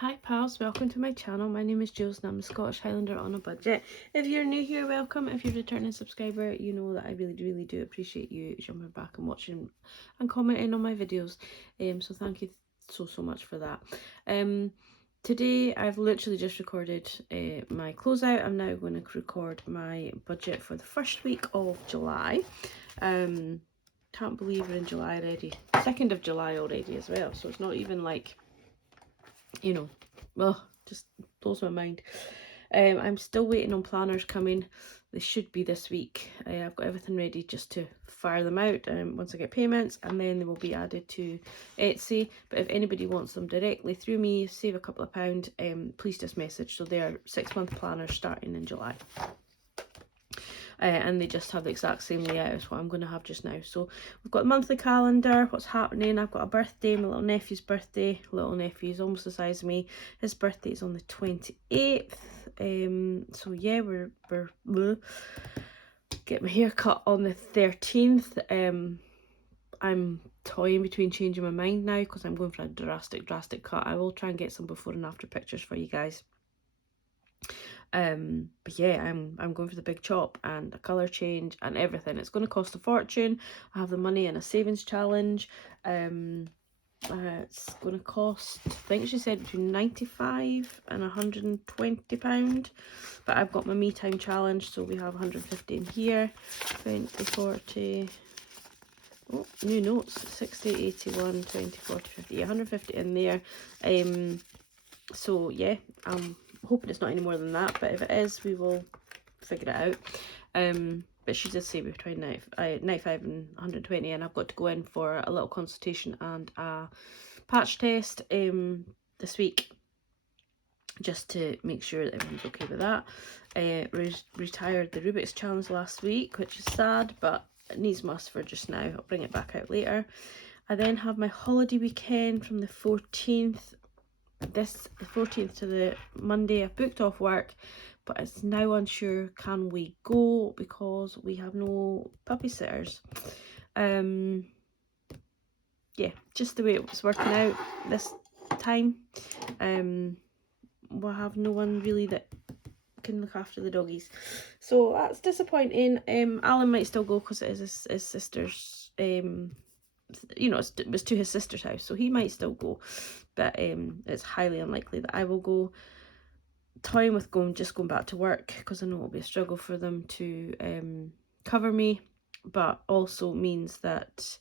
Hi pals, welcome to my channel. My name is Julz and I'm a Scottish Highlander on a budget. If you're new here, welcome. If you're a returning subscriber, you know that I really do appreciate you jumping back and watching and commenting on my videos. So thank you so much for that. Today I've literally just recorded my closeout. I'm now going to record my budget for the first week of July. Can't believe we're in July already. 2nd of July already as well, so it's not even like, you know, well, just blows my mind. I'm still waiting on planners coming. They should be this week. I've got everything ready just to fire them out once I get payments, and then they will be added to Etsy. But if anybody wants them directly through me, save a couple of pound, please just message. So they are 6-month planners starting in July. And they just have the exact same layout as what I'm going to have just now. So we've got a monthly calendar, what's happening. I've got a birthday, my little nephew's birthday. Little nephew's almost the size of me. His birthday is on the 28th. So yeah, we're get my hair cut on the 13th. I'm toying between changing my mind now because I'm going for a drastic cut. I will try and get some before and after pictures for you guys. But yeah, I'm going for the big chop and a colour change and everything. It's going to cost a fortune. I have the money in a savings challenge. It's going to cost, I think she said, between 95 and 120 £, but I've got my me time challenge, so we have 150 in here. 20, 40, oh, new notes, 60, 81, 20, 40, 50, 150 in there. So yeah, I'm hoping it's not any more than that, but if it is, we will figure it out. But she did say between 95 and 120, and I've got to go in for a little consultation and a patch test this week, just to make sure that everyone's okay with that. Retired the Rubik's challenge last week, which is sad, but it needs must for just now. I'll bring it back out later. I then have my holiday weekend from the 14th. The 14th to the Monday. I've booked off work, but it's now unsure can we go because we have no puppy sitters. Yeah, just the way it was working out this time. We'll have no one really that can look after the doggies, so that's disappointing. Alan might still go because it is his sister's, you know, it was to his sister's house, so he might still go, but it's highly unlikely that I will go. Toying with just going back to work because I know it'll be a struggle for them to cover me, but also means that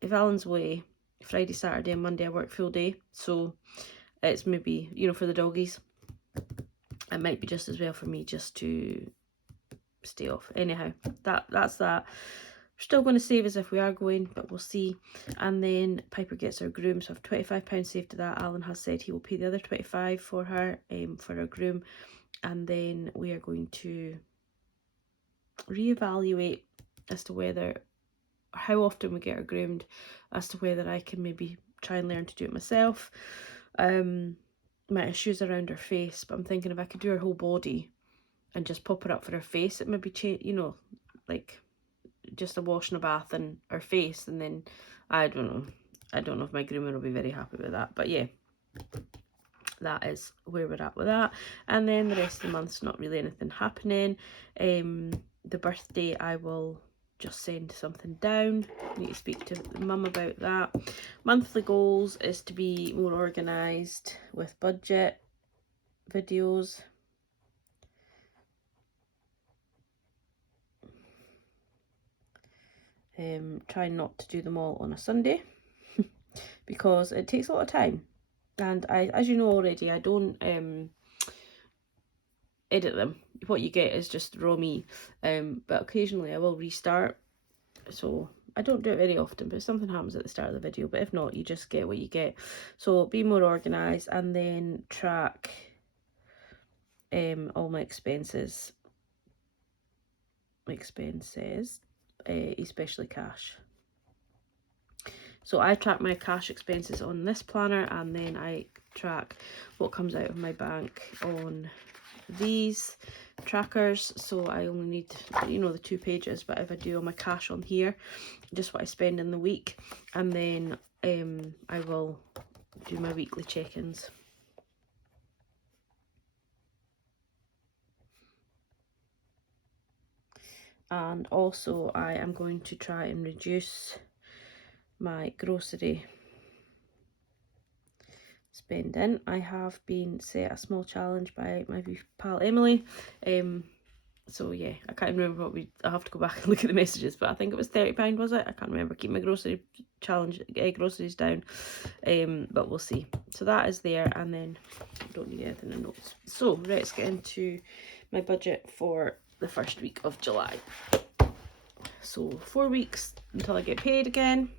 if Alan's away Friday, Saturday and Monday I work full day, so it's maybe, you know, for the doggies it might be just as well for me just to stay off. Anyhow, that's that. We're still going to save as if we are going, but we'll see. And then Piper gets her groom, so I have £25 saved to that. Alan has said he will pay the other 25 for her, for her groom. And then we are going to reevaluate as to whether, how often we get her groomed, as to whether I can maybe try and learn to do it myself. My issues around her face, but I'm thinking if I could do her whole body and just pop her up for her face, it maybe change, you know, like just a wash and a bath and her face, and then I don't know if my groomer will be very happy with that, but yeah, that is where we're at with that. And then the rest of the month's not really anything happening. The birthday I will just send something down. I need to speak to mum about that. Monthly goals is to be more organised with budget videos. Try not to do them all on a Sunday because it takes a lot of time, and as you know already, I don't edit them. What you get is just raw me, but occasionally I will restart, so I don't do it very often, but if something happens at the start of the video, but if not, you just get what you get. So be more organised, and then track all my expenses, especially cash. So I track my cash expenses on this planner, and then I track what comes out of my bank on these trackers. So I only need, you know, the 2 pages, but if I do all my cash on here, just what I spend in the week, and then I will do my weekly check-ins. And also I am going to try and reduce my grocery spending. I have been set a small challenge by my wee pal Emily. So yeah, I can't remember what I have to go back and look at the messages, but I think it was £30, was it? I can't remember. Keep my grocery challenge, groceries down. But we'll see. So that is there, and then I don't need anything in notes. So let's get into my budget for the first week of July. So 4 weeks until I get paid again.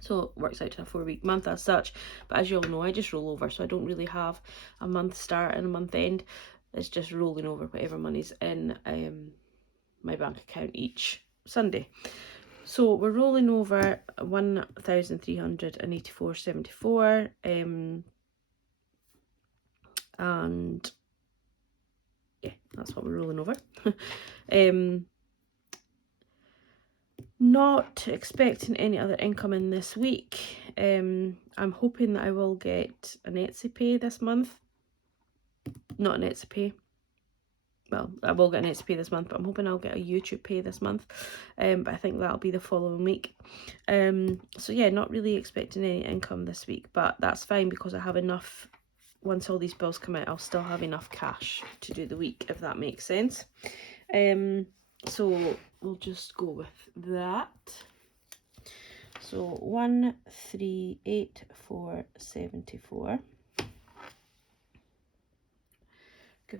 So it works out to a 4-week month as such. But as you all know, I just roll over, so I don't really have a month start and a month end. It's just rolling over whatever money's in my bank account each Sunday. So we're rolling over 1,384.74, and yeah, that's what we're rolling over. Not expecting any other income in this week. I'm hoping that I will get an Etsy pay this month. Not an Etsy pay. Well, I will get an Etsy pay this month, but I'm hoping I'll get a YouTube pay this month. But I think that'll be the following week. So yeah, not really expecting any income this week, but that's fine because I have enough. Once all these bills come out, I'll still have enough cash to do the week, if that makes sense. So we'll just go with that. So 1,384.74.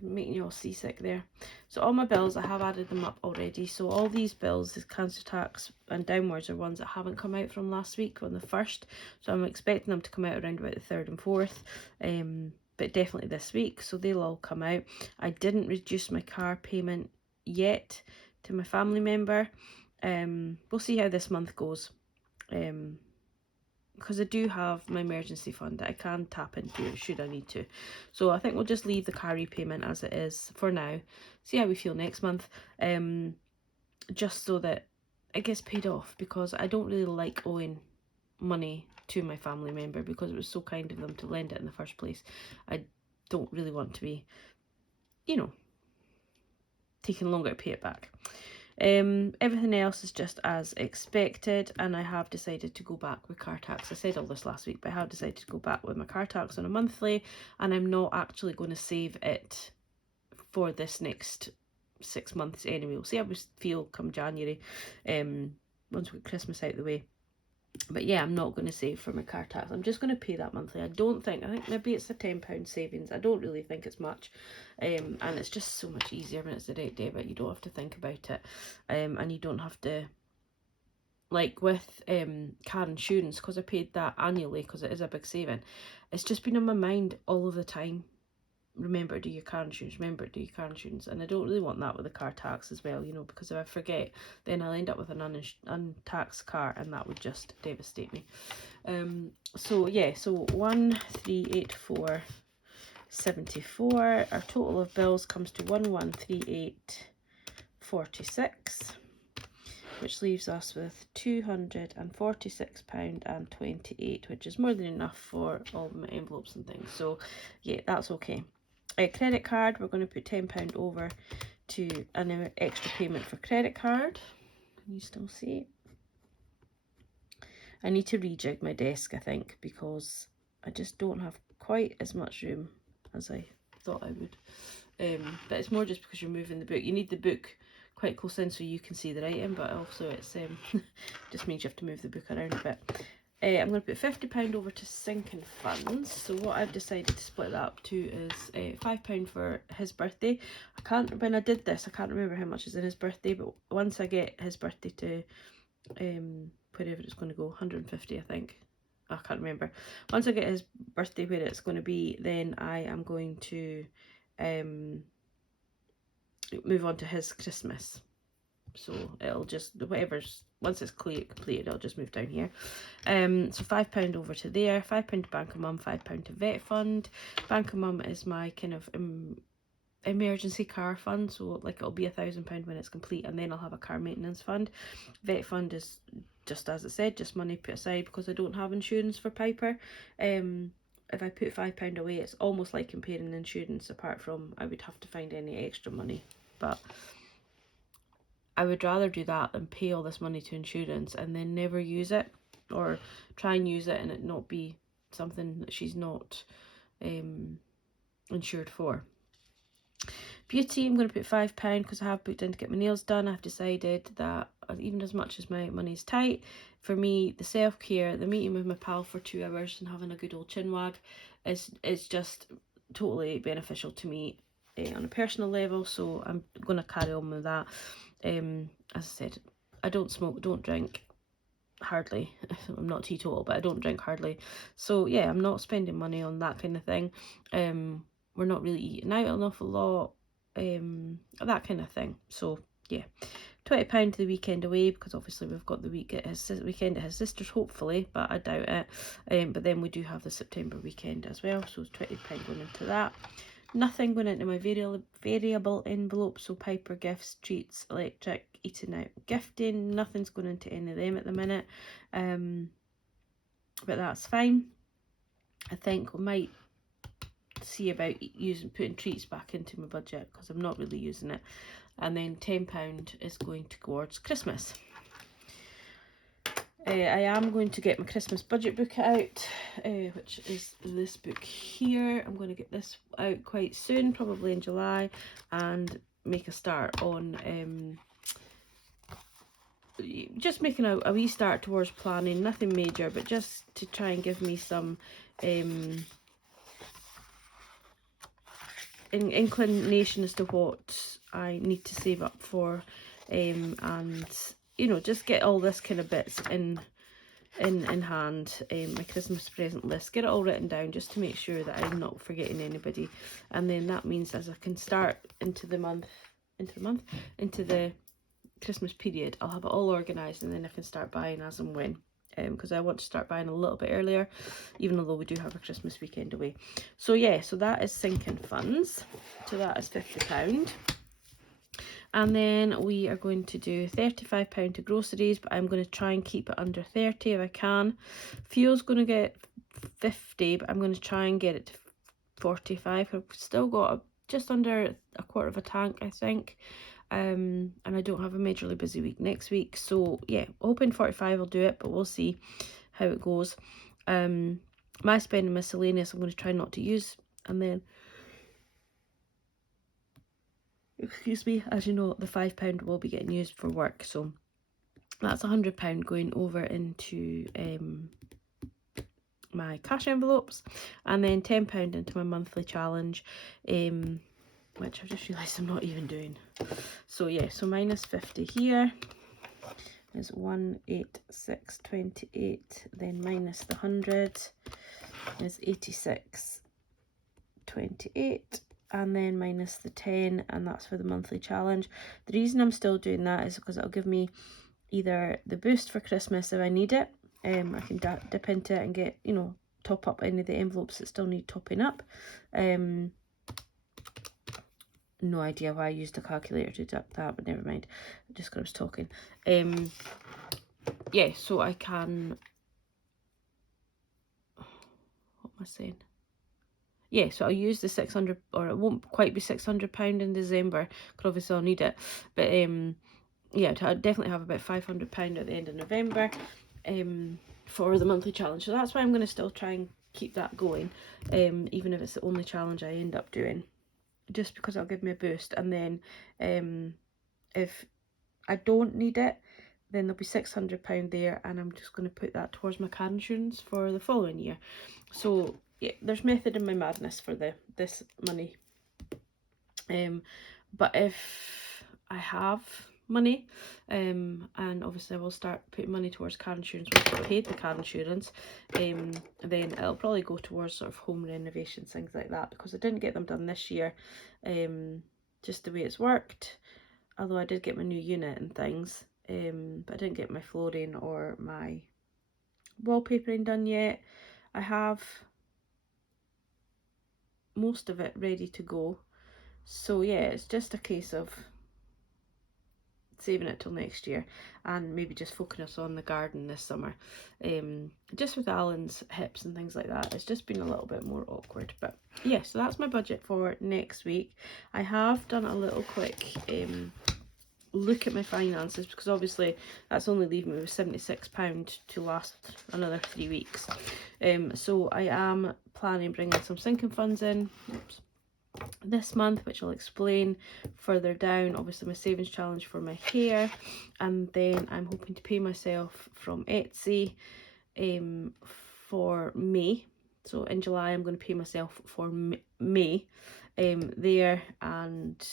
Making you all seasick there. So all my bills, I have added them up already. So all these bills, the council tax and downwards, are ones that haven't come out from last week on the 1st. So I'm expecting them to come out around about the 3rd and 4th. But definitely this week. So they'll all come out. I didn't reduce my car payment yet to my family member. We'll see how this month goes. Because I do have my emergency fund that I can tap into should I need to. So I think we'll just leave the car repayment as it is for now. See how we feel next month. Just so that it gets paid off, because I don't really like owing money to my family member because it was so kind of them to lend it in the first place. I don't really want to be, you know, taking longer to pay it back. Everything else is just as expected, and I have decided to go back with car tax. I said all this last week, but I have decided to go back with my car tax on a monthly, and I'm not actually going to save it for this next 6 months anyway. We'll see how we feel come January, once we get Christmas out of the way. But yeah, I'm not going to save for my car tax. I'm just going to pay that monthly. I think maybe it's a £10 savings. I don't really think it's much. And it's just so much easier when it's a direct debit. You don't have to think about it. And you don't have to, like with car insurance, because I paid that annually because it is a big saving. It's just been on my mind all of the time. Remember to do your car insurance, remember to do your car insurance. And I don't really want that with the car tax as well, you know, because if I forget, then I'll end up with an untaxed car, and that would just devastate me. So yeah, so 1,384.74. Our total of bills comes to 1,138.46, which leaves us with £246.28, which is more than enough for all of my envelopes and things. So yeah, that's okay. Credit card, we're going to put £10 over to an extra payment for credit card. Can you still see it? I need to rejig my desk, I think, because I just don't have quite as much room as I thought I would. But it's more just because you're moving the book. You need the book quite close in so you can see the writing, but also it's just means you have to move the book around a bit. I'm going to put £50 over to sinking funds. So what I've decided to split that up to is £5 for his birthday. When I did this, I can't remember how much is in his birthday, but once I get his birthday to wherever it's going to go, 150 I think. I can't remember. Once I get his birthday where it's going to be, then I am going to move on to his Christmas. So it'll just, whatever's, once it's completed, it'll just move down here. So £5 over to there, £5 to Bank of Mum, £5 to Vet Fund. Bank of Mum is my kind of emergency car fund, so like it'll be £1,000 when it's complete, and then I'll have a car maintenance fund. Vet Fund is just as it said, just money put aside because I don't have insurance for Piper. If I put £5 away, it's almost like comparing insurance, apart from I would have to find any extra money. But I would rather do that than pay all this money to insurance and then never use it, or try and use it and it not be something that she's not insured for. Beauty, I'm going to put £5 because I have booked in to get my nails done. I've decided that even as much as my money's tight, for me, the self-care, the meeting with my pal for 2 hours and having a good old chin wag is just totally beneficial to me on a personal level. So I'm going to carry on with that. As I said, I don't smoke, don't drink, hardly. I'm not teetotal, but I don't drink hardly. So yeah, I'm not spending money on that kind of thing. We're not really eating out an awful lot, that kind of thing. So yeah, £20 to the weekend away, because obviously we've got the weekend at his sister's, hopefully, but I doubt it. But then we do have the September weekend as well, so it's £20 going into that. Nothing going into my variable envelope, so Piper, gifts, treats, electric, eating out, gifting. Nothing's going into any of them at the minute, but that's fine. I think we might see about putting treats back into my budget, because I'm not really using it. And then £10 is going towards Christmas. I am going to get my Christmas budget book out, which is this book here. I'm going to get this out quite soon, probably in July, and make a start on just making a wee start towards planning. Nothing major, but just to try and give me some inclination as to what I need to save up for, and you know, just get all this kind of bits in hand, my Christmas present list, get it all written down just to make sure that I'm not forgetting anybody. And then that means as I can start into the Christmas period, I'll have it all organised, and then I can start buying as and when, because I want to start buying a little bit earlier, even though we do have a Christmas weekend away. So yeah, so that is sinking funds, so that is £50. And then we are going to do £35 to groceries, but I'm going to try and keep it under 30 if I can. Fuel's going to get 50, but I'm going to try and get it to 45. I've still got just under a quarter of a tank, I think. And I don't have a majorly busy week next week. So yeah, hoping 45 will do it, but we'll see how it goes. My spending miscellaneous, I'm going to try not to use. And then, excuse me, as you know, the £5 will be getting used for work, so that's £100 going over into my cash envelopes, and then £10 into my monthly challenge, which I've just realised I'm not even doing. So yeah, so minus 50 here is 186.28, then minus the 100 is 86.28, and then minus the 10, and that's for the monthly challenge. The reason I'm still doing that is because it'll give me either the boost for Christmas if I need it. I can dip into it and get, you know, top up any of the envelopes that still need topping up. No idea why I used a calculator to do that, but never mind, just because I was talking. Yeah, so I can, what am I saying? Yeah, so I'll use the 600, or it won't quite be £600 in December, because obviously I'll need it. But yeah, I'll definitely have about £500 at the end of November for the monthly challenge. So that's why I'm going to still try and keep that going, even if it's the only challenge I end up doing, just because it'll give me a boost. And then if I don't need it, then there'll be £600 there, and I'm just going to put that towards my car insurance for the following year. So yeah, there's method in my madness for this money. But if I have money, and obviously I will start putting money towards car insurance once I've paid the car insurance, then it'll probably go towards sort of home renovations, things like that, because I didn't get them done this year, just the way it's worked. Although I did get my new unit and things, but I didn't get my flooring or my wallpapering done yet. I have most of it ready to go. So yeah, it's just a case of saving it till next year, and maybe just focus on the garden this summer. Just with Alan's hips and things like that, it's just been a little bit more awkward. But yeah, so that's my budget for next week. I have done a little quick look at my finances, because obviously that's only leaving me with £76 to last another 3 weeks. So I am planning bringing some sinking funds in this month, which I'll explain further down. Obviously my savings challenge for my hair, and then I'm hoping to pay myself from Etsy for May. So in July I'm going to pay myself for May there, and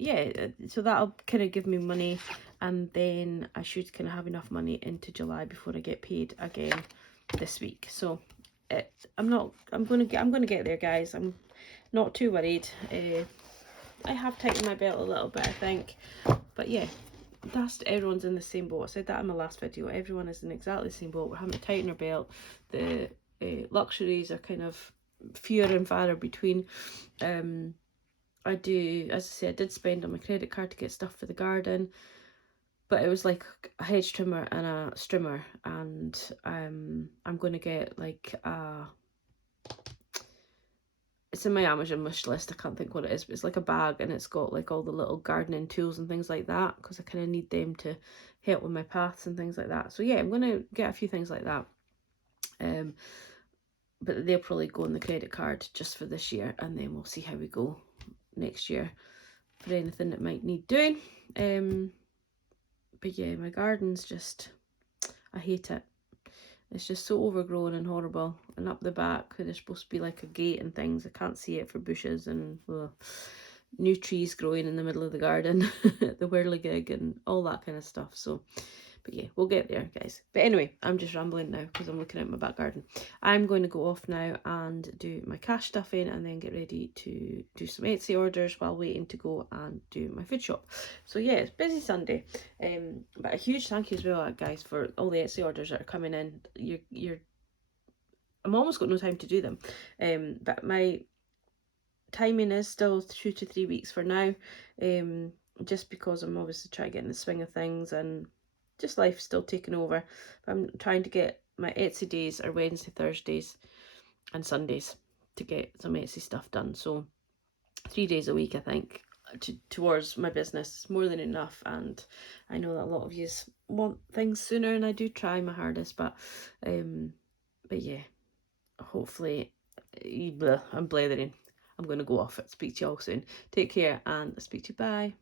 yeah, so that'll kind of give me money, and then I should kind of have enough money into July before I get paid again this week. So I'm gonna get there, guys. I'm not too worried. I have tightened my belt a little bit, I think, but yeah, everyone's in the same boat. I said that in my last video. Everyone is in exactly the same boat. We're having to tighten our belt. The luxuries are kind of fewer and farther between. I do, as I said, I did spend on my credit card to get stuff for the garden, but it was like a hedge trimmer and a strimmer, and I'm going to get like it's in my Amazon wish list, I can't think what it is, but it's like a bag, and it's got like all the little gardening tools and things like that, because I kind of need them to help with my paths and things like that. So yeah, I'm going to get a few things like that, but they'll probably go on the credit card just for this year, and then we'll see how we go next year for anything that might need doing. But yeah, my garden's just, I hate it. It's just so overgrown and horrible, and up the back where there's supposed to be like a gate and things, I can't see it for bushes, and new trees growing in the middle of the garden, the whirligig and all that kind of stuff. So but yeah, we'll get there, guys. But anyway, I'm just rambling now because I'm looking at my back garden. I'm going to go off now and do my cash stuffing, and then get ready to do some Etsy orders while waiting to go and do my food shop. So yeah, it's busy Sunday. But a huge thank you as well, guys, for all the Etsy orders that are coming in. I'm almost got no time to do them. But my timing is still 2 to 3 weeks for now. Just because I'm obviously trying to get in the swing of things, and just life still taking over. I'm trying to get my Etsy days are Wednesday, Thursdays and Sundays to get some Etsy stuff done. So 3 days a week, I think, towards my business is more than enough. And I know that a lot of you want things sooner, and I do try my hardest, but yeah, hopefully, I'm blathering. I'm going to go off it. Speak to you all soon. Take care, and I'll speak to you. Bye.